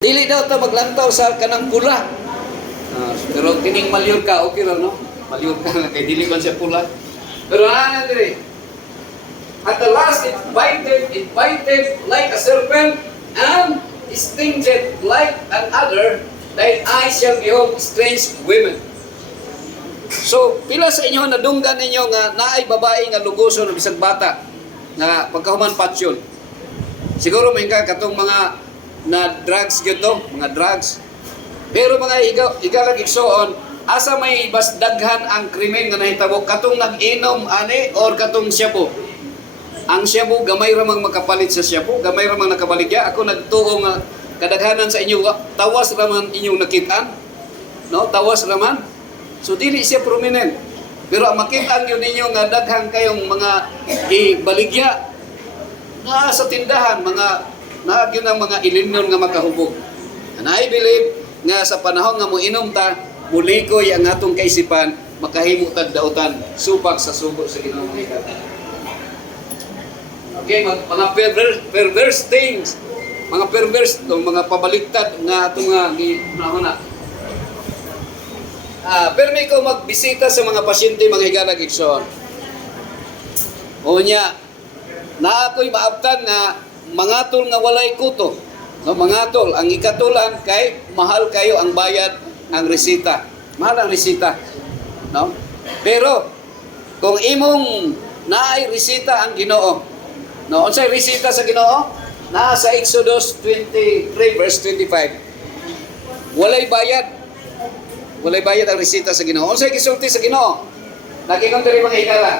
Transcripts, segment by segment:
Dili daw ta maglantaw sa kanang pula. Pero tining malyur ka, okay lang, no? Malyur ka na kay dili man siya pula. Pero ana dire. At the last it bited like a serpent and stinged like an adder. Thine eyes shall behold strange women. So, pila sa inyo nadunggan ninyo nga naay babae nga lugoso ng bisag bata nga pagkahuman patsyon. Siguro may katong mga na drugs gyud to, mga drugs. Pero mga igalag igsoon, asa may bas daghan ang krimen nga nahitabo katong nag-inom ani or katong shabu. Ang shabu gamay ra mang makapalit sa shabu, gamay ra mang nakabaligya. Ako nagtuo nga kadaghanan sa inyo tawas ra man inyong nakitaan. No, tawas ra man. So dili siya prominent. Pero ang makita yun ninyo nga daghang kayong mga ibaligya na sa tindahan, mga nagyon ang mga ilinyon nga makahubog. And I believe nga sa panahon nga moinom ta, mulikoy ang atong kaisipan, makahimo tag dautan, supak sa sugo sa Ginoo nga ikata. Okay, mga perverse things, mga perverse, mga pabaliktad nga atong nga ginahuna. Pero may ko magbisita sa mga pasyente, mga higalag igsoon. O niya, na ako'y maabtan nga mangatol nga walay kuto. No, mangatol. Ang ikatulan kay mahal kayo ang bayad, ang resita. Mahal ang resita. No? Pero, kung imong naay resita ang Ginoo, no, unsay resita sa Ginoo? Naa sa Exodus 23 verse 25. Walay bayad. Walay bayad ang resita sa Ginoo. Unsay gisulti sa Ginoo? Nagingon diri mga higala.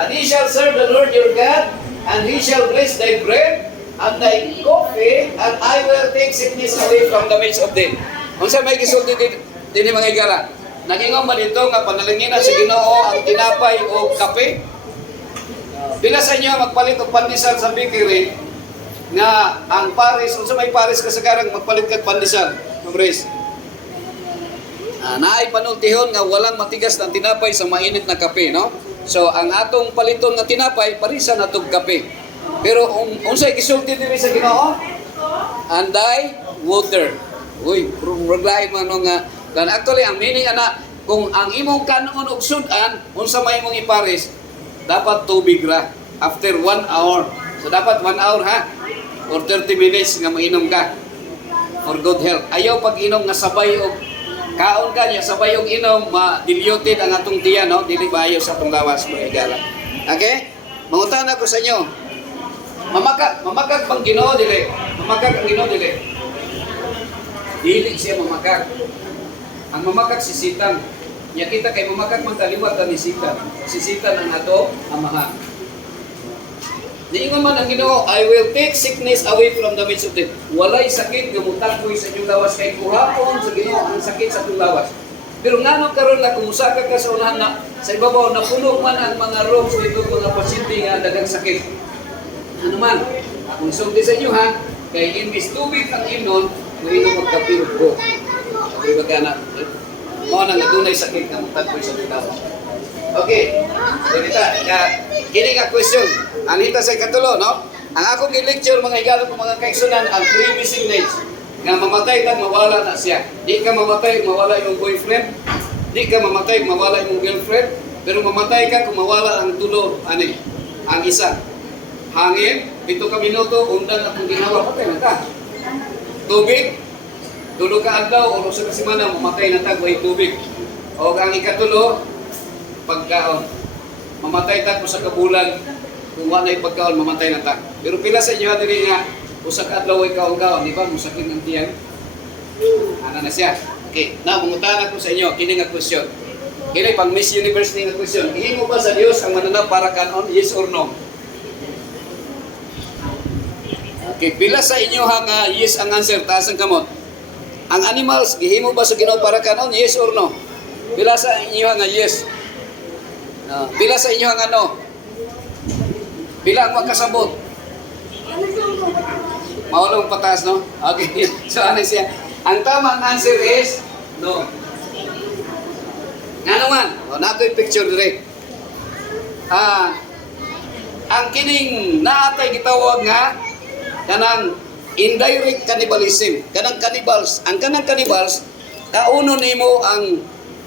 And he shall serve the Lord your God, and he shall bless thy bread and thy coffee, and I will take sickness away from the midst of them. Unsay may gisulti dinhi mga higala? Nagingon man dito nga panalanginan sa Ginoo ang tinapay o kape. Pila sa inyo magpalit og pandesal sa bakery nga ang pares, unsa may pares kasagaran magpalit kag pandesal, Mabres. Naay panultihon nga walang matigas ng tinapay sa mainit na kape, no? So ang atong paliton nga tinapay parisa na tog kape. Pero unsay gisulti diri sa Ginoo? Anday water. Uy, ruglain man nga kan actually ang meaning ana kung ang imong kanon og sudan unsa may imong ipares dapat tubig ra after 1 hour. So dapat 1 hour ha or 30 minutes nga mainom ka for good health. Ayaw pag-inom nga sabay og kaon ka niya, sabay yung inom, ma-diluted ang atong tiyan, no? Dili bayo sa atong lawas, mga higala. Okay? Mangutan ako sa inyo. Mamakag bang Ginoo dili? Mamakag ang Ginoo dili? Dili siya mamakag. Ang mamakag si Satan. Nya kita kay mamakag man kaliwat ni Satan. Si Satan ang ato amahan. Niingon man ang Ginoo, I will take sickness away from the midst of them. Walay sakit nga mutakoy sa inyong lawas kay kuhapon sa Ginoo ang sakit sa itong lawas. Pero ngano karon na kumusaka ka sa unahan na sa ibabaw na puno man ang mga rooms dito mga pasyente nga dagang sakit. Ano man, kung sulti sa inyo ha, kay imbis tubig ang inon, muinom magkapirog ko. Sabi magana, mga nang adunay sakit nga mutakoy sa itong lawas. Okay, ganita, kini nga question. Anita sa ikatulo, no? Ang akong i-lecture, mga higala ko mga kaigsunan, ang 3 missing days. Nga mamatay kang mawala na siya. Di ka mamatay kung mawala yung boyfriend. Di ka mamatay kung mawala yung girlfriend. Pero mamatay ka kung mawala ang tulo, ani? Ang isa. Hangin, 7 ka minuto, undan akong ginawa, patay na ka. Tubig, tulo ka adlaw, o sa kasimana, mamatay na ta, way tubig. O ang ikatulo, pagkaon. Mamatay ta kung sa kabulan, kung wala yung pagkaon, mamatay na ta. Pero pila sa inyo diri nga, usak adlaw ay kaon-kaon, di ba? Musakit ng tiyan. Ano na siya? Okay, na mangutan ako sa inyo, kini nga question. Kini pang Miss Universe nga question. Ihimo ba sa Dios ang mananap para kanon? Yes or no? Okay, pila sa inyo nga yes ang answer, taas ang kamot. Ang animals, gihimo ba sa Ginoo para kanon? Yes or no? Pila sa inyo nga yes? Pila sa inyo nga no? Pila ang magkasabot? Maulong pataas, no? Okay. So, ano siya? Ang tamang answer is no. Nga naman, nato yung picture dire. Ang kining naatay gitawag nga kanang indirect cannibalism. Kanang cannibals, ang kanang cannibals, kauno nimo ang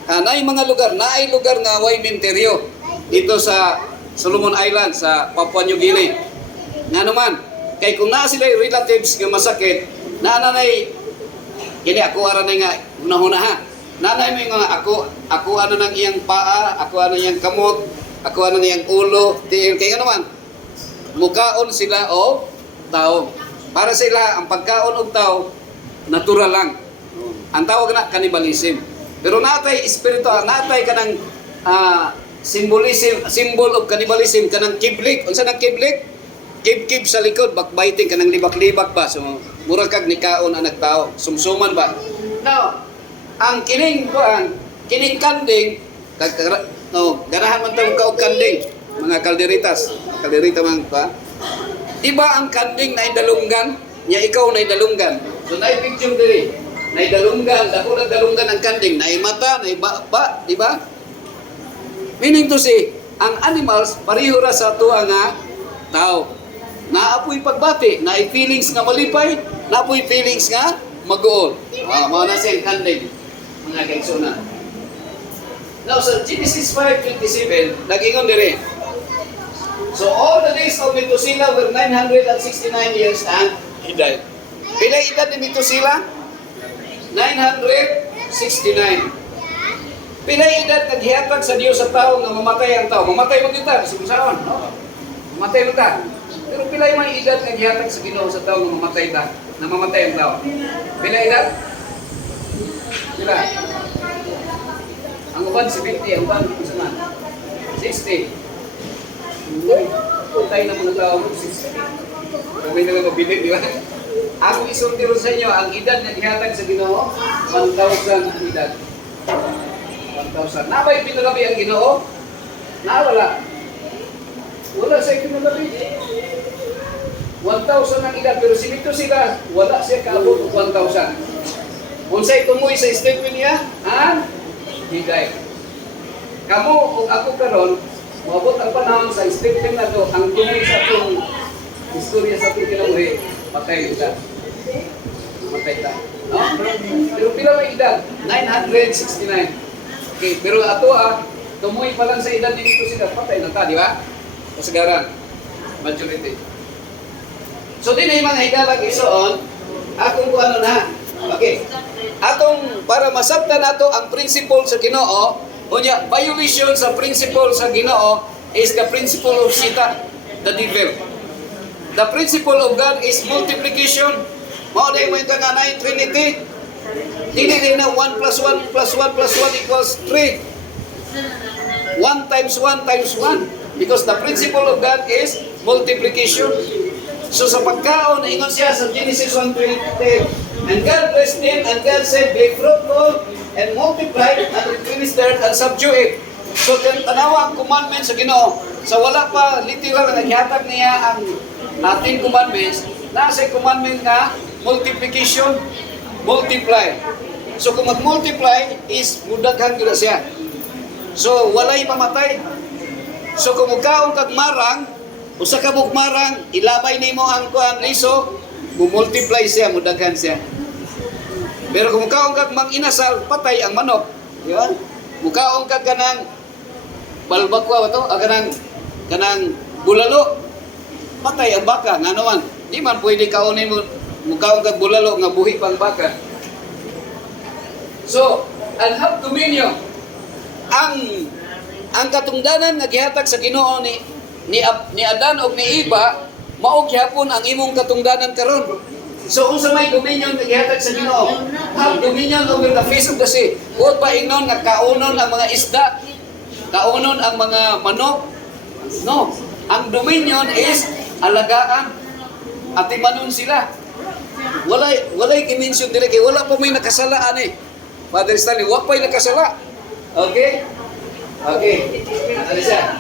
naay mga lugar, naay lugar nga way minteryo dito sa Solomon Island sa Papua New Guinea. Nga naman, kay kung naa sila relatives nga masakit, nanay kini ako aranay nga hunahuna ha. Nanay mo nga ako ano nang iyang paa, ako ano iyang kamot, ako ano niyang ulo, kay ano man. Mukaon sila o tao. Para sila ang pagkaon og tao natural lang. Ang tawag na cannibalism. Pero natay espiritual, natay kanang symbolism, symbol of cannibalism kanang kiblik. Unsa nang kiblik? Kib-kib sa likod, backbiting kanang libak-libak ba. So murag kag nikaon ang nagtao, sumsuman ba. Now, ang kining kanding ganahan man tayo kaog kanding, mga kalderitas, kalderita man pa. Di ba ang kanding na idalunggan? Nya ikaw na idalunggan. So na picture diri. Na idalunggan, dako na dalunggan ang kanding, na mata, na ba, di ba? Meaning to say, ang animals pareho ra sa tuwa nga tao. Naapoy pagbati, naay feelings nga malipay, naapoy feelings nga mag-uol. Mao na siyang kanding, mga kaigsoona. Now, sa Genesis 5:27, nag-ingon dire. So, all the days of Methuselah were 969 years and he died. Pila edad ni Methuselah? 969. Pila edad naghihatag sa Dios sa tao nga mamatay ang tao. Mamatay mo kita, kasi saan, no? Mamatay mo ta. Pero pila yung mga edad naghihatag sa Ginoo sa tao nga mamatay ta, na mamatay ang tao. Pila edad? Pila? Ang uban 70, ang uban saan? 60. Putay na mga tao mo, 60. Kami na lang mabilig, di ba? Ako isultiro sa inyo, ang edad na ihatag sa Ginoo, 1,000 ang edad. 1,000. Nabay pinagabi ang Ginoo? Wala. Wala siya pinagabi. 1,000 ang edad, pero sinito sila, wala siya kaabot 1,000. Kung sa'y tumuwi sa statement niya, higay. Kamu, kung ako karon, maabot ang panahon sa statement na to, ang tumuwi sa itong istorya sa itong kinabuhi, patay kita. Matay ta. No? Pero pila may edad? 969. Okay, pero ato tumuwi pa lang sa edad dito sila, patay na ta, di ba? Kasagaran. Majority. So, din ay mga higalag isoon, akong kung ano na. Okay. Atong, para masabtan nato ang principle sa Ginoo, unya, violation sa principle sa Ginoo is the principle of Satan, the devil. The principle of God is multiplication. Mao day mo yung kanganay, Trinity. Dili din na 1 plus 1 plus 1 plus 1 equals 3. 1 times 1 times 1. Because the principle of God is multiplication. So sa pagkaon, ingon siya sa Genesis 1:20, and God blessed them, and God said, be fruitful, and multiply, and replenish the earth, and subdue it. So tanawa ang commandment sa Ginoo. So wala pa literal na naghihatag niya ang 10 commandments. Nasa commandment nga, multiplication, multiply. So kung mag-multiply is mudaghan gila siya. So walay mamatay. So kung magkaon kag marang, usa ka marang, ilabay nimo ang kuan liso, multiply siya, mudaghan siya. Pero kung magkaon kag mang-inasal, patay ang manok, di ba? Mukaon kag kanang balbakwa to, kanang bulalo, patay ang baka, nga naman. Di man pwede kaunin mo, mukaon kag bulalo nga buhi pang baka. So, and have dominion. Ang katungdanan nga gihatag sa Ginoo ni Adan o ni Eva, mao gyapon ang imong katungdanan karon. So unsa may dominion nga gihatag sa Ginoo? Have dominion over the face of the sea. Huwag pa ingnon nga kaunon ang mga isda, kaunon ang mga manok. No. Ang dominion is alagaan. Atimanon sila. Walay i-mention dire kay wala pa may nakasalaan eh. Father Stanley, wa pa'y nakasala. Okay? Okay. Ano siya?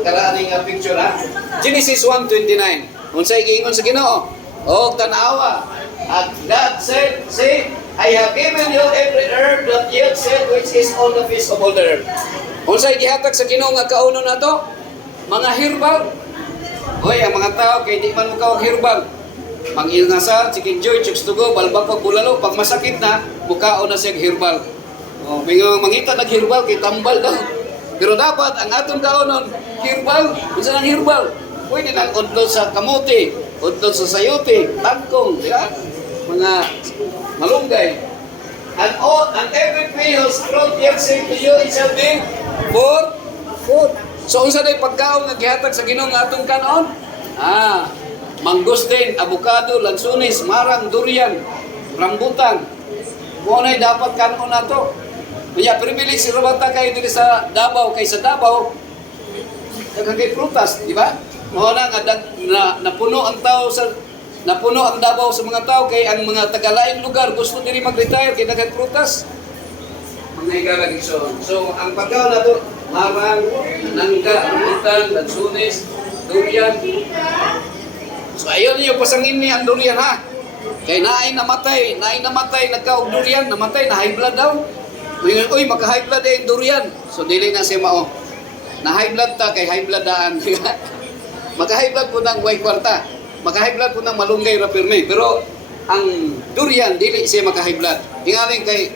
Karaaning picture ha? Genesis 1:29. Unsay giingon sa Ginoo? O tanawa. At God said, say, I have given you every herb that yields seed, which is all the fish of all the earth. Unsay gihatag sa Ginoo nga kauno nato? Mga herbal. Hoy, ang mga tao kay di man mo kawag herbal. Mang inasal, chicken joy, chicks to go, balbakog, bulalo. Pag masakit na, mukaon na siya herbal. Oh, may mga mangita nag-herbal, kay tambal daw. Pero dapat, ang atong kaonon, herbal. Unsa nang herbal? Pwede nang udlot sa kamote, udlot sa sayote, tangkong, di ba? Mga malunggay. And every playhouse throughout the saying to you, it shall be for food. So, unsa day pagkaon nga gihatag sa Ginoo nga atong kanon? Mangustin, avocado, lansunis, marang, durian, rambutan. Mo nay dapat kanon nato. Kaya privilege si Robata kayo dito sa Davao, kay sa Davao, nagkakay prutas, di ba? Mo na napuno ang tao sa napuno ang Davao sa mga tao kay ang mga taga-laing lugar gusto diri mag-retire kay nagkakay prutas. Mga higalag so ang pagkaon nato marang, nangka, rambutan, lansunis, durian. So ayaw niyo pasangin ni ang durian ha. Kay naay namatay nagkaog durian, namatay na high blood daw. Uy, maka-high blood yung durian. So, dili na siya mao. Na-high blood ta, kay high blood daan. Maka-high blood po ng way kwarta. Maka-high blood po ng malunggay rapirme. Pero, ang durian, dili siya maka-high blood. Hingaling kay,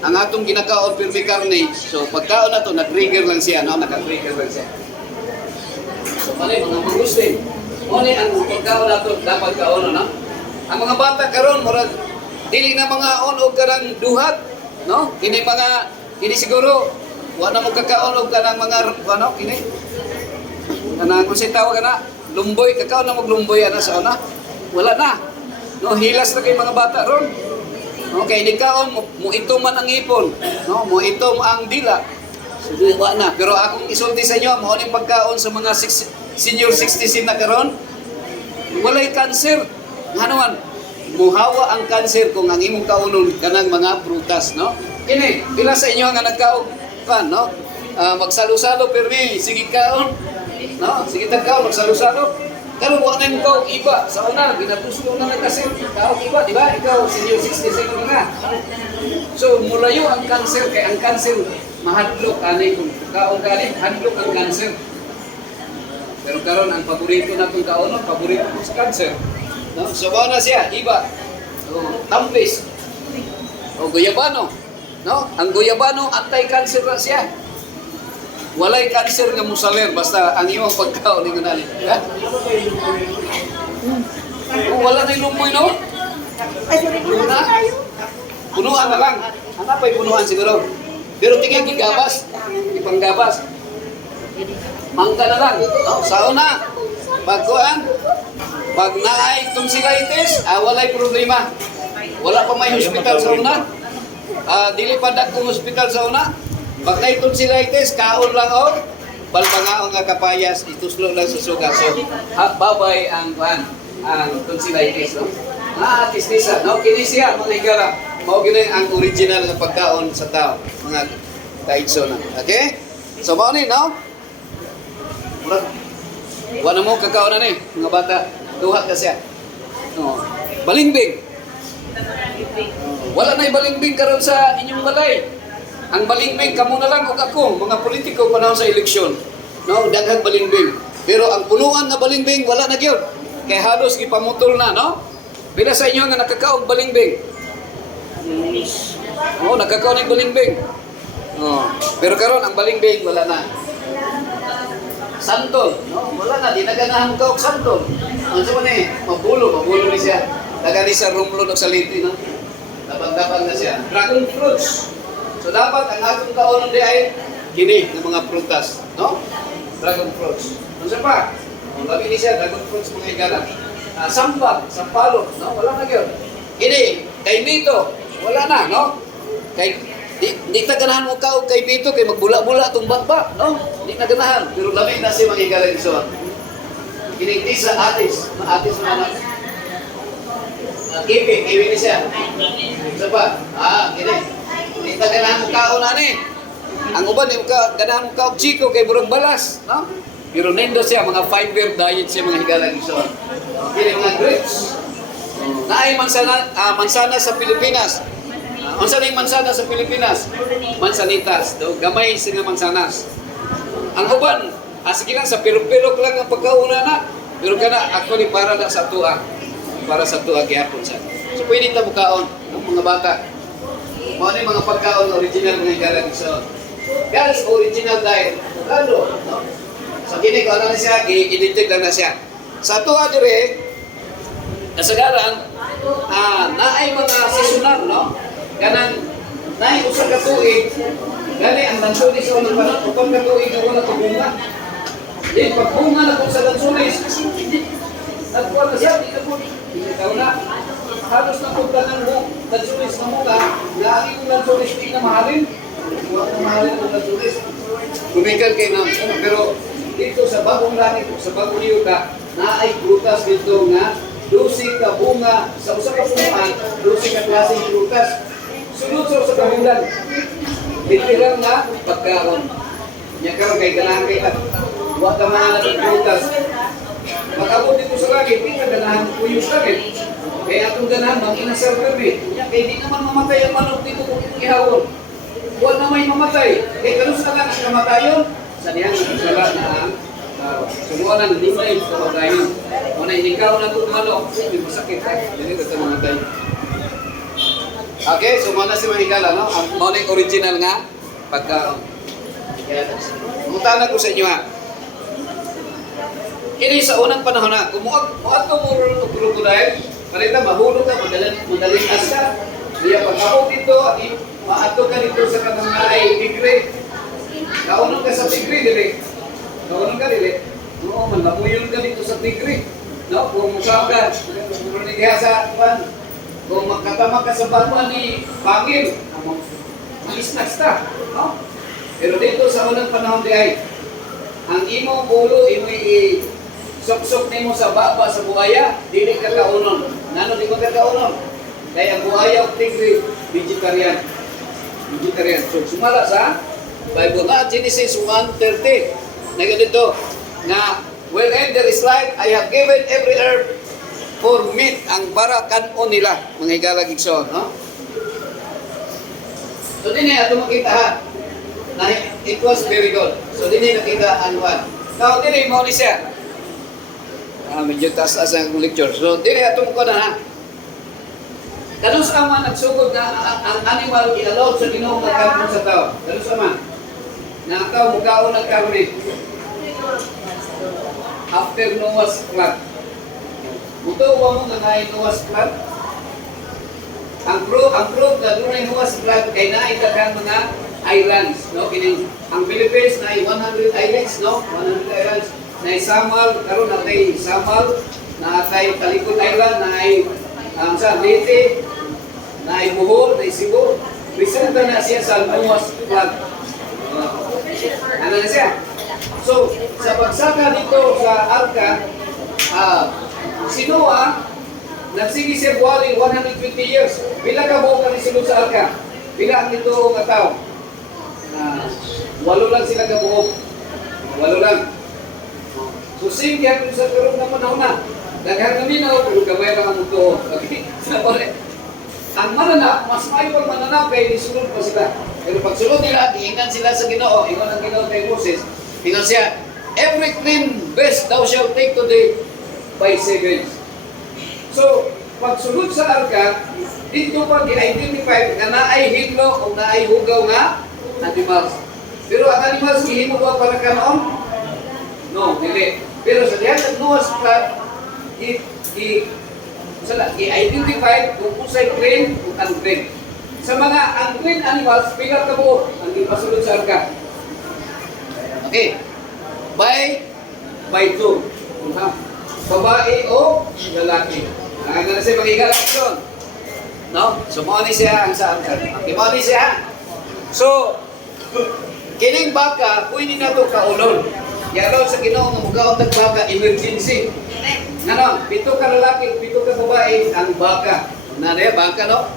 ang atong ginakaon pirme karne. So, pagkaon na to, nag-trigger lang siya. No? Naka-trigger lang siya. So, pala mga magustin. Muna ang pagkaon na to, dapat kaon, no? Ang mga bata karon murag, dili na mga on o karang duhat. No? Kini siguro wala mo kakaon og kanang mga ano kini. Kanang kung tawag kana, lumboy kakaon na lumboy ana sa una. Wala na. No, hilas na kay mga bata ron. Okay, di kaon mo itom man ang ipon, no? Mo itom ang dila. Sige, wala na. Pero akong isulti sa inyo, mo ning pagkaon sa mga senior 60 na karon, walay cancer. Nganuan, muhawa ang cancer kung ang imong kaunon kanang mga prutas, no? Kini, pila sa inyo nga nagkaog kan, no? Magsalo-salo permi, sige kaon, no? Sige kaon magsalo-salo. Pero wa na ko iba sa una ginatuslo na kasi kaog iba, di ba? Ikaw senior 60 na. So mulayo ang cancer kay ang cancer mahadlok ani kung kaon kani hadlok ang cancer. Pero karon ang paborito natong kaon, paborito ko sa cancer. No? So, na siya, iba. So, tampis. O, guyabano. No? Ang guyabano, anti-cancer na siya. Walay cancer nga musaler, basta ang iyong pagkaon ni ganali. Ha? Wala na yung lumboy, no? Punuan na lang. Ano pa'y punuan siguro? Pero tingin gigabas. Ipanggabas. Mangga na lang. No? Sao na? Pagkuhan. Pag naay tonsillitis, walay problema. Wala pa may hospital sa una. Dili pa dakong hospital sa una. Pag naay tonsillitis, kaon lang o. Balbangaon nga kapayas, ituslo lang sa suga. So, babay ang tonsillitis. No? Tisnisa. No? Kinisiya, mga higara. Mao gina ang original nga pagkaon sa tao. Mga taitso na. Okay? So, mao ni, no? Wala mo kakaon na ni, mga bata. Duha ka siya. No. Balingbing. Wala na'y balingbing karon sa inyong balay. Ang balingbing, kamo na lang o ako, mga politiko panahon sa eleksyon. No, daghang balingbing. Pero ang punuan na balingbing, wala na gyud. Kay halos ipamutol na, no? Pila sa inyo nga nakakaog balingbing? Nakakaog ng balingbing. Pero karon ang balingbing, wala na. Santol, no? Wala na, di naganahan ka og santol. Ano sa man mabulo ni siya. Nagani sa rumlon og saliti, no? Dapat na siya. Dragon fruits. So dapat ang atong kaonon di ay kini ng mga prutas, no? Dragon fruits. Ano sa pa? Kung labi ni siya, dragon fruits mga igala. Sampag, sampalok, no? Wala na gyud. Kini, kay mito, wala na, no? Kay Di ganahan mo ka kay Bito kay magbula-bula tong baba, no? Di na ganahan, pero lamig na si mga igalan so. Kiniti sa atis na anak. Kiwi ni siya. Isa pa? Kini. Di ganahan mo kaon ani. Ang uban ni ka ganahan mo ka chiko kay burang balas, no? Pero nendo siya mga fiber diet siya mga igalan so. Kini mga grapes. Naay mansana sa Pilipinas. Unsa ning mansana sa Pilipinas? Mansanitas, do gamay sila mansanas. Ang uban, sige lang sa pirok-pirok lang ang pagkauna na. Pero kana actually para na sa tuwa. para sa tuwa gyapon sa. So pwede ta mukaon ng mga bata. Mao ni mga pagkaon original mga higala so. Guys, original diet. Lalo, no? Sa kini ko ano na siya, i-detect lang na siya. Sa tuwa dire, kasagaran, naay mga seasonal, no? Kanang naay usa ka tuig, gani ang lansunis sa unang panahon, upang ka tuig na wala bunga. Di pagbunga na kung sa lansunis, nagkuha na siya, di na po, ikaw na. Halos na kung tanang mo, lansunis na mula, naari kong lansunis, di na mahalin. Huwag na mahalin ang lansunis. Kumigal kayo na, pero dito sa bagong langit, sa bagong yuta, naay prutas dito nga, 12 ka bunga sa usa ka punuan, 12 ka klaseng prutas. Sunod sa usa ka bulan. Literal na pagkaon. Nya karon kay ganahan kay ta. Wa ka man ang prutas. Pag-abot dito sa langit, di ka ganahan kuyog langit. Kaya atong ganahan mang inasal permit. Nya kay di naman mamatay ang manok dito kung ihawon. Wa na may mamatay. Kay kanus na lang ang kamatayon sa dihang sala na ang semua nang dinay sa kamatayon. Muna ikaw na kung manok, hindi masakit ha. Dili ka mamatay. Okay, so muna si Manigala, no? Ang morning original nga pagkaon. Mutana ko sa inyo ha. Kini sa unang panahon na, kumuha to mo krokodil, parita mahulog ka, madaling asa. Diya pag-abot dito, maato ka dito sa kanang naay tigre. Kaunon ka sa tigre, dili. Kaunon ka, dili. Oo, malamuyon ka dito sa tigre. No, kung musab ka, kung niya sa kwan, kung magkatama ka sa banwa ni Pangil, maisnas ta. No? Pero dito sa unang panahon di ay, ang imong ulo, imo'y sok-sok nimo sa baba sa buhaya, dili ka kaunon. Nano di ka kaunon? Kaya ang buhaya o tigre, vegetarian. Vegetarian. So, sumala sa Bible na Genesis 1:30. Nagano dito, na wherein there is life, I have given every herb for meat. Ang barakan-on nila, mga higalag igsoon, no? So, din ato makita ha, na it was very good. So, din nakita ang one. Now, din mo ni siya. Medyo taas-taas ang lecture. So, din ato ko na ha. Ganun sa man nagsugod na ang animal i-allowed sa Ginoo nga karne sa tao. Ganun sa man. Na tao mukaon ng karne. After Noah's flood. Mutuwa mo nga naay Noah's flood. Ang proof na dunay Noah's flood kay naay daghang mga islands, no? Kining ang Philippines naay 100 islands, no? 100 islands. Naay Samal, karon natay Samal, natay Talikod Island, naay ang sa Leyte, naay Bohol, naay Cebu. Presenta na siya sa Noah's flood. Ano na siya? So, sa pagsaka dito sa Arka, si Noah, nagsige siya buwali 120 years. Pila ka buong ka nisulod sa Arka? Pila ang dito nga tao? 8 lang sila ka buong. 8 lang. So, same kaya kung sa karoon na panahon na. Daghang naminaw, pero gabay lang ang mutuo. Okay? Ang mananap, mas may pag mananap kay nisulod pa sila. Pero pag sulod nila, diingan sila sa Ginoo. Ingon ang Ginoo kay Moses. Ingon siya, every clean breast thou shalt take today by 7. So, pag sulod sa Arka, dito pa i-identify na naay hidlo o naay hugaw nga animals. Pero ang animals, gihimugaw para ka noon? No, hindi. Pero sa diyan ng Noah's flood, i-identify kung usay clean o unclean. Sa mga unclean animals, pila ka buo ang ipasulod sa Arka. Okay. By 2. Babae o lalaki. Ang na siya mag-igalaksyon. No? So, mo ni siya ang sa Arka. Okay, mo ni siya. So, kining baka, pwede na ito kaulon. Yaraw sa Ginoo nga mugaon ng baka, emergency. Ano, 7 ka lalaki, 7 ka babae, ang baka. Nanay, baka, no?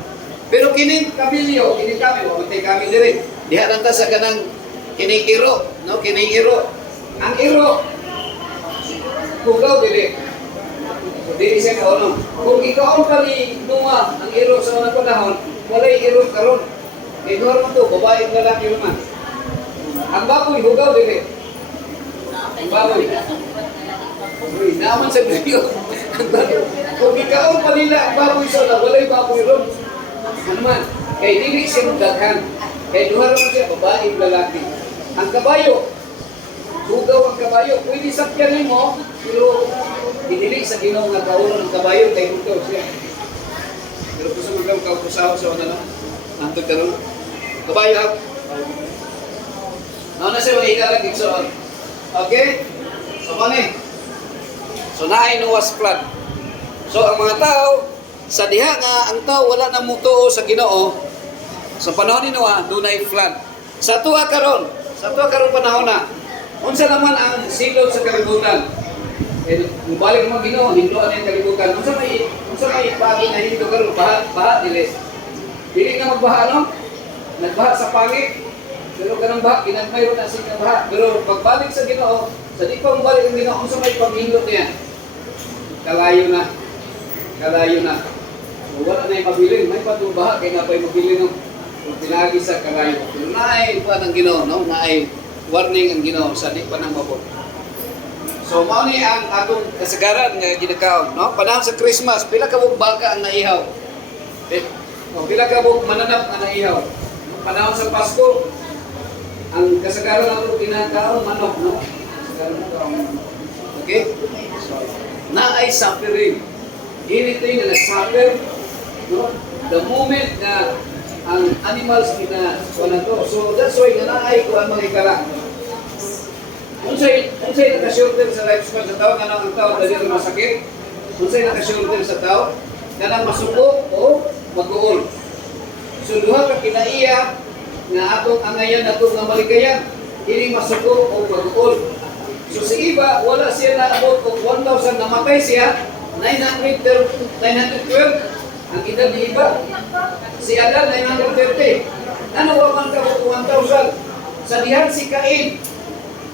Pero kining kabilyo, kining kami, mamatay kami diri. Diha lang ta sa kanang kining iro, no? Kining iro. Ang iro, hugaw dili. Dili siya kaunon. Kung ikaon pa ni Noah, ang iro sa unang panahon, walay iro karon. Ignore mo to, babae at lalaki naman. Ang baboy, hugaw dili. Ang baboy. Uy, naman sa video. Kung ikaon pa nila ang baboy sa una, walay baboy ron. Ano man? Kaya dili siya magdaghan. Kaya duha ron siya, babae, lalaki. Ang kabayo, bugaw ang kabayo, pwede sakyanin mo, pero dinili sa Ginoo nga kaulo ng kabayo, kay bugaw siya. Pero gusto mo kang kaupusaw sa una, no? Antog ka ron. Kabayo, ha? Ano na siya, mahigalag, iksoon. Okay? So, mani. So, naay Noah's flood. So, ang mga tao, sa diha nga, ang tao wala na mutuo sa Ginoo, sa panahon ni Noah, doon ay flood. Sa tuwa karon panahon na, unsa naman ang silot sa kalibutan? Mubalik mo Ginoo, hinduan ang kalibutan. Unsa may pagi na hindo karon, baha dilis. Dili na magbaha, no? Nagbaha sa pangit. Pero kanang baha, ginagmayro na siya baha. Pero pagbalik sa Ginoo, sa di pa mabalik ang Ginoo, unsa may paghindot niya? Kalayo na. Wala na yung mabilin. May patubaha, kaya na pa yung mabilin, no? Kung pinagi sa kalayo. Pero naay pa ng Ginoo, no? Naay warning ang Ginoo sa di pa ng mabot. So, mao ni ang atong kasagaran nga ginakaon, no? Panahon sa Christmas, pila ka buok baka ang naihaw. Pila ka buok mananap ang naihaw. Panahon sa Pasko, ang kasagaran nato ginakaon manok, no? Kasagaran nato ang manok. Okay? So, naay suffering. Anything na nag-suffer, no? The moment na ang animals wala to. So that's why naay ko ang mga ikala. Unsay naka-shorter sa lifespan sa tao, kanang ang tao dali ra masakit. Unsay naka-shorter sa tao, kanang masuko o mag-uol. So duha ka kinaiya nga atong angayan nato nga malikayan, ini masuko o mag-uol. So sa iba wala siya naabot og 1,000, namatay siya 912 ang edad ni iba. Si Adan 930. Ano wa man ka 1,000? Sa dihan si Cain,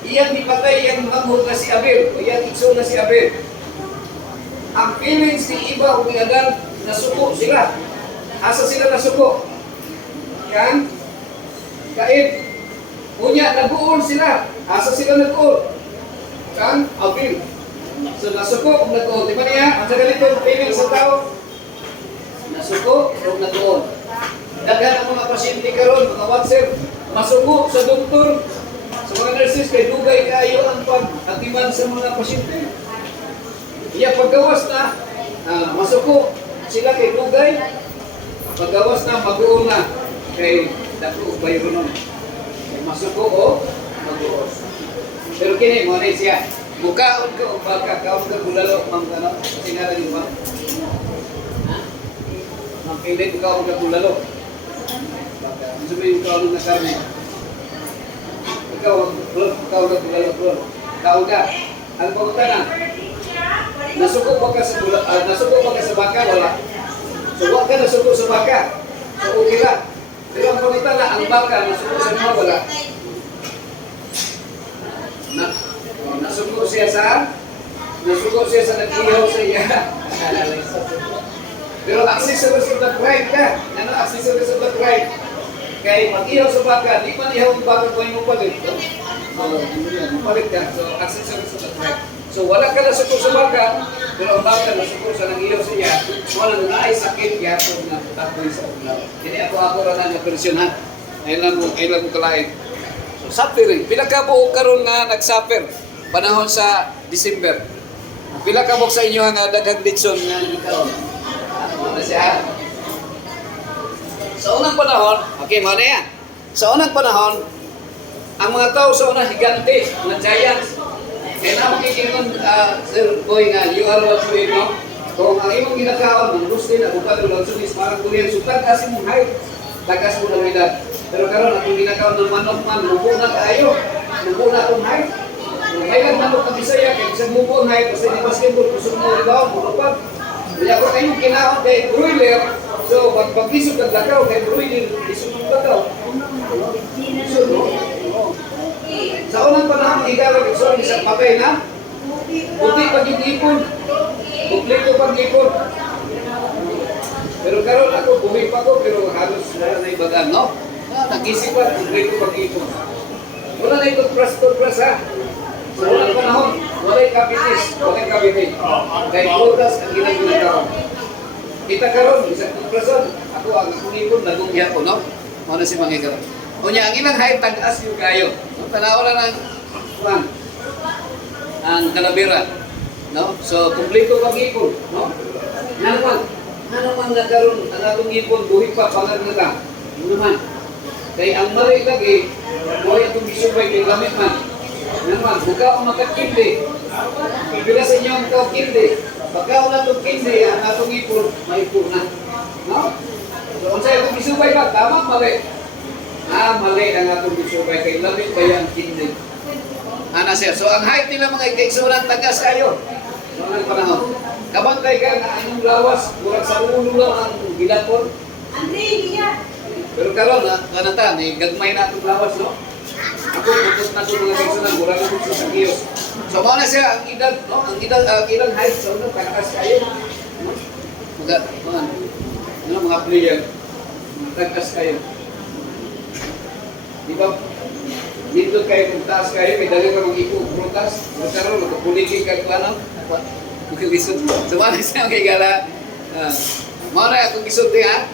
iyang dipatay iyang manghod na si Abel, o iyang igsoon na si Abel. Ang feelings ni iba o ni Adan, nasuko sila. Asa sila nasuko? Kan? Cain. Unya, nag-uol sila. Asa sila nag-uol? Kan? Abel. So nasuko o nag-uol. Di ba niya? Ang sa ganito, feeling sa tao, nasuko o nag-uol. Daghan ang mga pasyente karon, mga WhatsApp, masuko sa doktor, sa mga nurses, kay dugay kayo ang pag-atiman sa mga pasyente. Iya paggawas na, masuko sila kay dugay, paggawas na, mag-uol na, kay dako bayo nun. Masuko o mag-uol. Pero kini, mo na siya. Bukaon ka o baka, kaon ka bulalo, ma'am, ano? Sinara niyo ba? Ma'am, hindi, bukaon ka bulalo. Baka, ano sabihin kaon na karne? Ikaw na bulalo, bro. Kaon ka. Ang pagkutan na, nasuko ba ka sa baka? Wala. So, wag ka nasuko sa baka. So, okay lang. Pero ang pagkutan na, ang baka, nasuko sa mga wala. Nasuko siya sa nag-ihaw sa iya. Pero accessories of the bride ka. Ano accessories of the bride? Kaya mag-ihaw sa baka, di man ihaw ang baka kung yung palit. Palit ka. So accessories of the bride. So wala ka nasuko sa baka, pero ang baka nasuko sa nag-ihaw sa iya. Wala na ay sakit yato na tapoy sa ulaw. Hindi ako rin ang persyon, ha. Ayun lang mo kalain. So suffering. Pila ka buo karon nga nag-suffer panahon sa December. Pila ka buok sa inyo nga daghang ditson nga ikaw. Ano siya? Sa unang panahon, okay, mo na yan. Sa unang panahon, ang mga tao sa unang higante, mga giants, kaya na makikingon, Sir Boy, nga, you are what you know. Kung ang imong ginakaon, ang gusto din, abukado, lansunis, parang Korean, so tagas mong height, tagas mo ng edad. Pero karon ang ginakaon ng manok man, mubo na kayo, mubo na akong height. May lang manok na Bisaya, kaya isang mubo ang height, basta di basketball, gusto mo rebound, pulupad. Kaya kung kayong kinaon kay broiler, so pag-isog ng lakaw, kay broiler, isog ng lakaw. Isog, no? Sa unang panahon, igawag isog isang patay na, buti pag-ipon, buklito pag-ipon. Pero karon ako, buhay pa ko, pero halos wala na ibagan, no? Nag-isip pa, buklito pag-ipon. Wala na itong press, ha? Sa unang panahon, walay kapitis, walay kapitis. Kay prutas ang ginagawa. Kita karon isang person, ako ang kunipon nagungya ko, no? Ano si mga karon. Unya ang ilang height tag-as yung kayo. No? Tanaw na ng kuan. Ang kalabira, no? So kumpleto pag-ipon, no? Naman nagkaroon ang atong ipon buhi pa pangaglaga. Naman. Kay ang mali lagi, mo itong gisubay kay gamit man. Naman, buka ang makakindi. Ibila sa inyo ang ikaw kindi. Pagka wala itong kindi, ang atong ipon, maipon na. No? So, kung sa'yo itong gisubay ba, tama, mali. Mali ang atong gisubay kay lamit ba yung kindi. Sir. So, ang height nila mga ikaigsunan, tagas kayo. Noong panahon. Kabantay ka na anong lawas, murag sa ulo lang ang gilapon. Pero karon na, kanata, gagmay na itong lawas, no? Ako, pupos na itong mga kaigsunan, murag na ito sa kiyos. So, mga na siya, ang edad, no? Ang ilang height, so, no? Tagas kayo. Mga player, tagas kayo. Di ba? Dito kayo kung taas kayo, may dali ka mag-ipo, prutas. Magkaroon, magkapuligin ka kung ano. So, mana siya kay gala. Mana akong gisulti ha.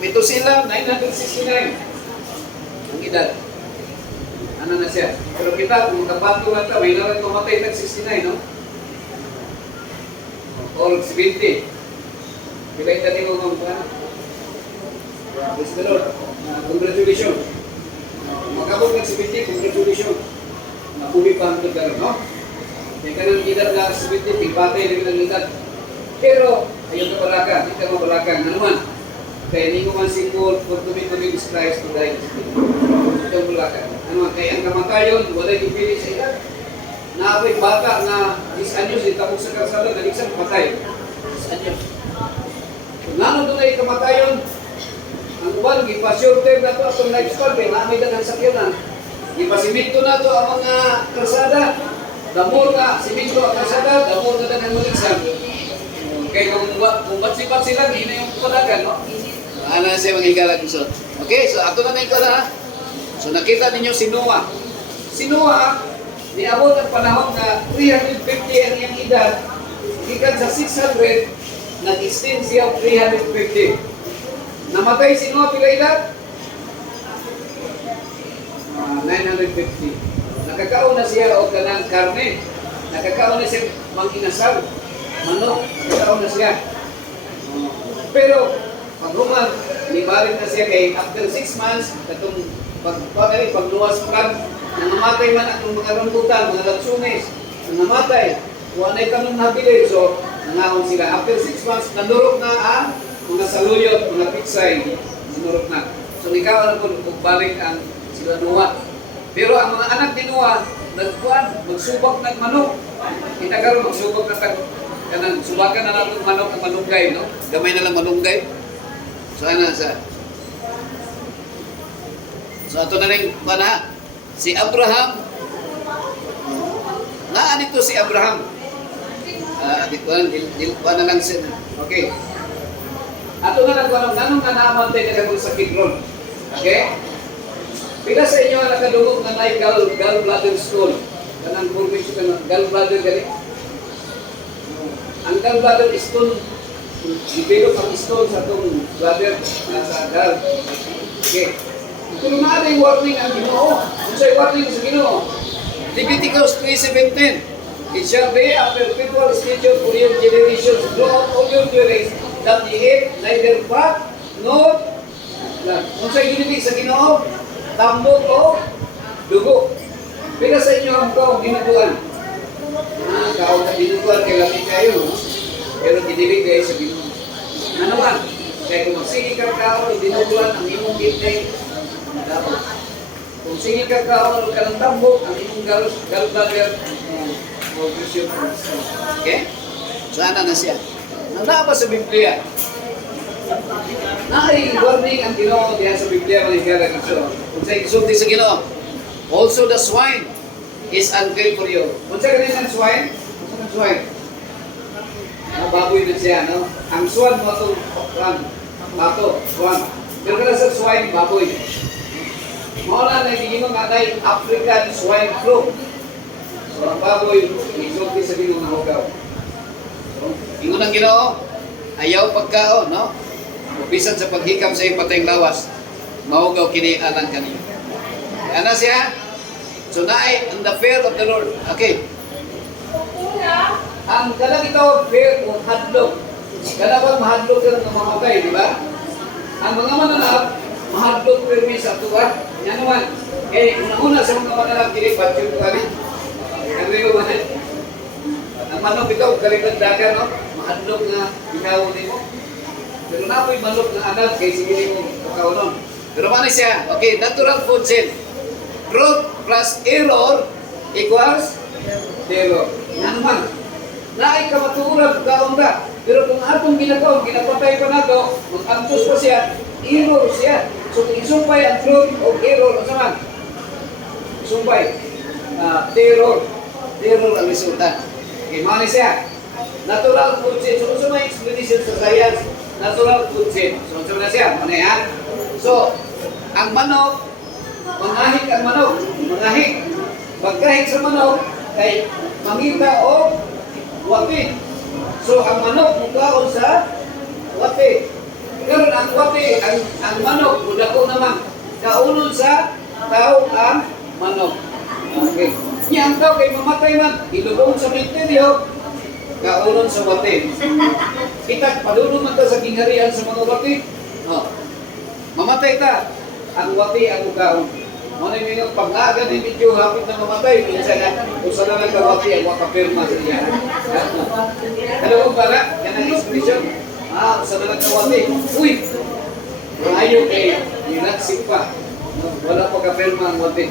Mito sila 969. Ang edad. Ano na siya? Pero kita kung kapato na ta, may nalang tumatay tag 69, no? Or 70. Pilay tani mo mga ano? Praise the Lord. Congratulations. Magkabot ng 70, congratulations. Napuhi pa ang tugar, no? May kanang edad na 70, tigpatay rin ang edad. Pero, ayaw ka balaka, hindi ka mabalakang. Ano man? Kaya hindi mo man simbol, for to be is Christ to die. Hindi ka mabalaka. Ano man? Kaya ang kamatayon, wala yung pili sa edad. Naapay bata na 10 anyos, itapos sa kalsada, naligsan, patay. 10 anyos. Kung nanon doon ay kamatayon, ang uban, ipa-shorter na ito atong lifespan, kaya naamay na ng sakyanan. Ipasimento na ito ang mga kalsada. Damor na, simento ang kalsada, damor na ng maligsan. Kaya kung batsipat sila, hindi na yung padagan, no? Ano na siya maghigalag gusto. Okay, so ato na ikaw na. So nakita ninyo si Noah. Si Noah, niabot ang panahon na 350 ang iyang edad, ikan sa 600, nag-extend siya 350. Namatay si Noah pila edad? 950. Nakakaon na siya o kanang karne. Nakakaon na siya manginasal. Manok, nakakaon na siya. Pero, pag-human, libarin na siya kay after 6 months, katong pagluwas plan, nangamatay man atong mga rambutan, mga latsunes, nangamatay. Wanay kanong nabili, so nangaon sila. After 6 months, nandurok na ang mga saluyot, mga pitsay, nandurok na. So, ikaw na kung balik ang sila Noah. Pero ang mga anak ni Noah, magsubak ng manok. Kita karon magsubak na kanang subakan na natin manok ang malunggay, no? Gamay na lang malunggay. So ano sa? So ato na rin pana si Abraham. Naan ito si Abraham. Dito na lang siya. Okay. Ato na lang kung anong nanamantay na sa Kidron. Okay? Pila sa inyo ang nakadungog na may gallbladder stone? Kanang formation ka gallbladder gali? Ang gallbladder stone, develop ang stone sa itong bladder sa gall. Okay. Kung maaring warning ang Ginoo, kung sa'y warning sa Ginoo, Leviticus 3:17, it shall be a perpetual statute for your generations throughout all your days that ye eat neither fat nor blood. Kung sa'y ginibig sa Ginoo, tambok o dugo. Pila sa inyo ang kaong dinuguan? Kaong na dinuguan kay lapit kayo, no? Pero dinibig kayo sa Ginoo. Ano man? Kaya kung magsige ka kaong dinuguan ang imong kidney, dapat. Kung sige ka kaong ka ng tambok, ang imong gallbladder, okay? Sana na siya. Nana ba sa Biblia? Warning ang Ginoo diyan sa Biblia mga kaibigan. Kung sa'yo isulti sa Ginoo, also the swine is unclean for you. Kung sa'yo kanina ng swine, baboy na siya, no? Ang swan mo itong swan. Pero kada sa swine, baboy. Mawala na hindi mo nga tayo African swine flu. So, ang baboy, isulti sa Ginoo nga hugaw. So, ingon ang Ginoo, ayaw pagkaon, no? Bisan sa paghikam sa iyong patayng lawas, mahugaw kini alang kaniya. Ana siya? So naay ang the fear of the Lord. Okay. Ang kanang ito, fear o hadlok. Kanang mahadlok ka ng mamatay, di ba? Ang mga mananap, mahadlok permi sa tuwa. Yan naman. Eh, una sa mga mananap, kini patyo ko kami. Kami ko man. Ang manok ito, kalipagdagan, no? Mahadlok nga ikaw din mo. Pero na po'y manok na anak, kay sige mo kakaunon. Pero man siya, okay, natural food chain. Growth plus error equals zero. Yan naman. Naay kamaturan, kaon ka. Pero kung atong ginagawa, ginapatay pa nato, mag-antos pa siya, error siya. So, isumpay ang truth o error, ano naman? Isumpay. Terror. Terror ang resulta. Okay, mali siya. Natural food chain. So, kung may explanation sa science, natural food chain. So, na siya. Muna yan. So, ang manok, mangahig ang manok. Mangahig. Pagkahig sa manok, kay mangita o wati. So, ang manok mukhaon sa wati. Karon ang wati, ang manok, mudako naman. Kaunon sa tao ang manok. Okay. Niya ang tao kay mamatay man, ilubong sa menteryo, kaunon sa wati. Kita, padulong man ta sa kingharian sa mga wati. Oh. Mamatay ta, ang wati ang mukhaon. Muna yung pag-aga ni medyo hapit na mamatay, minsan na, kung saan na nagkawati, ang wakapirma sa iya. Ano kung para, yan ang expression. Kung saan na nagkawati, uy! Ayaw kay, nilaksik pa. Wala pa kapirma ang wati.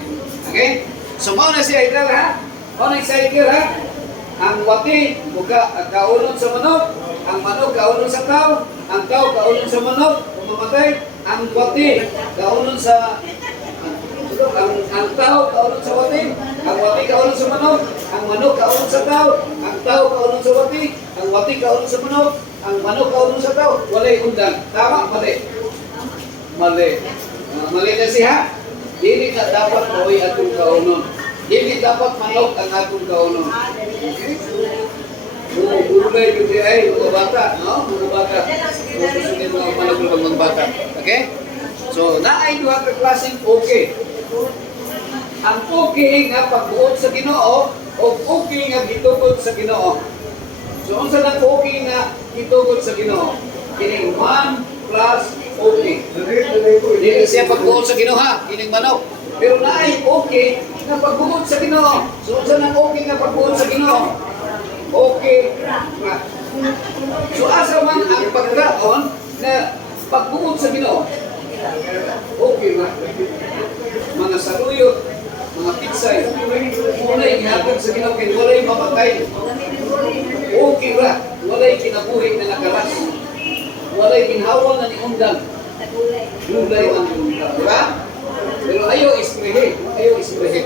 Okay? So, mauna siya ikaw, ha? Mauna siya ikaw, ha? Ang wati, kaunon sa manok, ang manok kaunon sa tao, ang tao kaunon sa manok, kung mamatay, ang wati, kaunon sa ang tao kaunon sa wati, ang wati kaunon sa manok, ang manok kaunon sa tao, ang tao kaunon sa wati, ang wati kaunon sa manok, ang manok kaunon sa tao, walay undan. Tama? Mali. Mali. Mali na siya. Dili na dapat maoy atong kaunon. Dili dapat manok ang atong kaunon. Gulay yung ay mga bata, no? Mga bata. Gusto mga manok ng mga bata. Okay? So, naay duha ka klaseng okay. Ang okay nga pagbuot sa Ginoo o okay nga gitugod sa Ginoo. So unsa nang okay nga gitugod sa Ginoo? Kining man plus okay. Dili siya pagbuot sa Ginoo ha, kining manok. Pero naay okay nga pagbuot sa Ginoo. So unsa nang okay nga pagbuot sa Ginoo? Okay. So asa man ang pagkaon na pagbuot sa Ginoo? Okay ba? Mga saluyot, mga pitsay, walay gihatag sa Ginoo kay walay mamatay. Okay ra, walay kinabuhi na nakaras. Walay ginhawa na ni undan. Gulay ang undan, di ba? Pero ayaw isprehe, ayaw isprehe.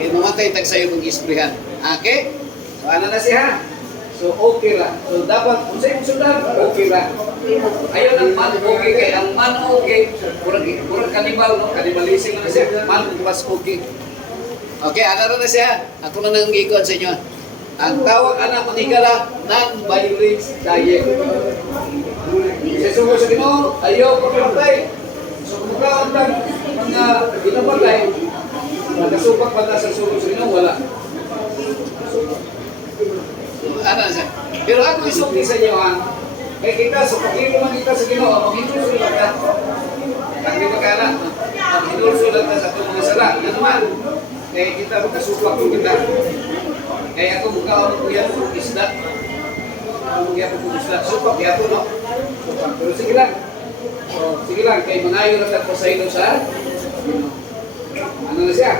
Kaya mamatay tag sayo kung isprehan. Okay? So ano na siya? So okay ra. So dapat kung sa'yo sundan, okay ra. Ayaw ng man okay kay ang man okay. Kurang kanibal, no? Kanibalising na siya. Man mas okay. Okay, ano na siya? Ako na nang gikon sa inyo. Ang tawag anak mo tigala, non-violence diet. Sa sugo sa Ginoo, ayaw pagpapatay. So kung kaon tag mga pinapatay, nagasupak pa na sa sugo sa Ginoo, wala. Ano siya? Pero ako isuki sa inyo, ha? Kaya kita, sa pag-iwan kita sa Ginoo, mag-inulso lang ka. Kaya di ba ka na? Mag-inulso lang ka sa itong mga sala. Yan naman. Kaya kita magkasupak ko kita. Kaya ako mukha ko yan kung isda. Ako mukha ko kung isda. Supak, kaya ako, no? Supak. Pero sige lang. So, sige lang. Kaya mangayo lang ako sa ilo sa ano na siya?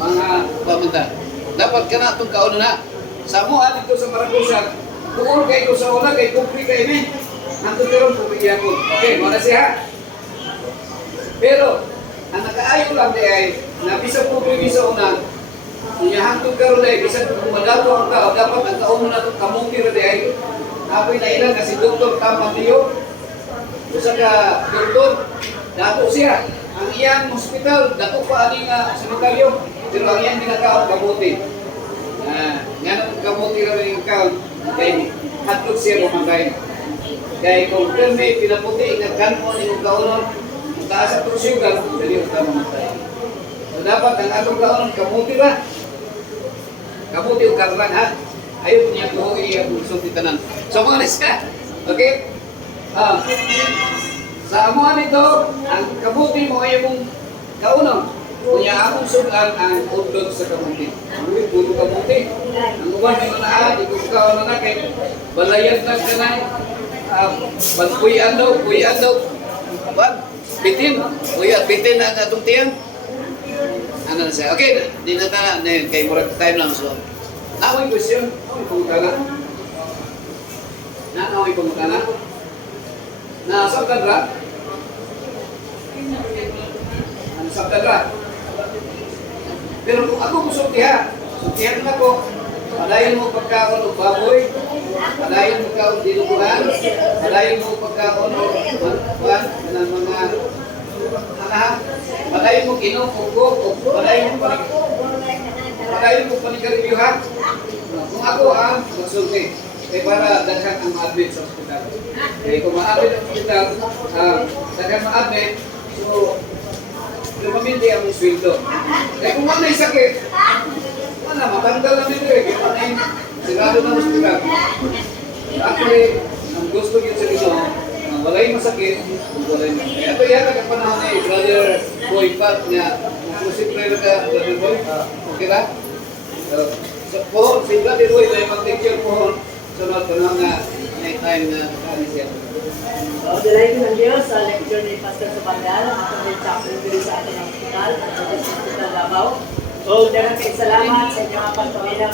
Mga pamanta. Dapat ka na itong kauna na. Sa mo, dito sa Maracusa, tuol kayo sa una, kay kumpli kayo ni. Nandun karon pumigyan ko. Okay, muna siya. Pero, ang nakaayo lang di ay, na bisag kumpli sa una, inyahantong karon ay, bisag kung madato ang tao, dapat ang tao mo na itong kamungkir di ay, apoy na ilan kasi Dr. Tamatio, sa ka doktor, dato siya. Ang iyang hospital, dato pa aning sementaryo, pero ang iyang ginakaon kabuti. Nga nang kamuti na rin yung count, kay hatlog siya pamangkay. Kaya kung may pinaputi, nagkanmo yung kaunon, ang taas at sugar, dali yung kamamatay. So dapat ang atong kaunon, kamuti ba? Kamuti yung karlan ha? Ayaw niya po ang sultitanan. So mga nisa, okay? Sa amuan ito, ang kamuti mo ay mong kaunon. Kunya akong sugan ang udlot sa kamuti. Uy, puro kamuti. Ang uwan ni manaan, ikaw na kay balayag lang ka na. Puyan daw. Bitin. Bitin ang atong tiyan. Ano na siya? Okay, di na ta na yun. Kay murag time lang. So, naway question. Naway pangutana. Naway pangutana. Nasabtan ra? Nasabtan ra? Pero kung ako musultihan na ko, padayon mo pagkaon o baboy, padayon mo pagkaon dinuguhan, padayon mo pagkaon o mga padayon mo inom o go, padayon mo panigarilyohan. Kung ako ang magsulti, para daghan ang ma-admit sa hospital. Kung ma-admit ang hospital, daghan ma-admit, so lumamindi ang sweldo. Kung wala yung sakit, matanggal na nito eh. Kaya yung sigado ng hospital. Actually, ang gusto yun sa ito, wala yung masakit, wala yung masakit. Kaya ito yan ang panahon ni Brother Boy Pat niya. Inclusive na ka, Brother Boy. Okay ba? So, po, si Brother Boy, may mag-lecture po. Sunod ko na may time na kami siya. Dalayan ng Diyos sa lecture ni Pastor Subandal, ang ating chaplain dito sa ating hospital, at sa Hospital Davao. Daghang salamat sa inyong pagpamilang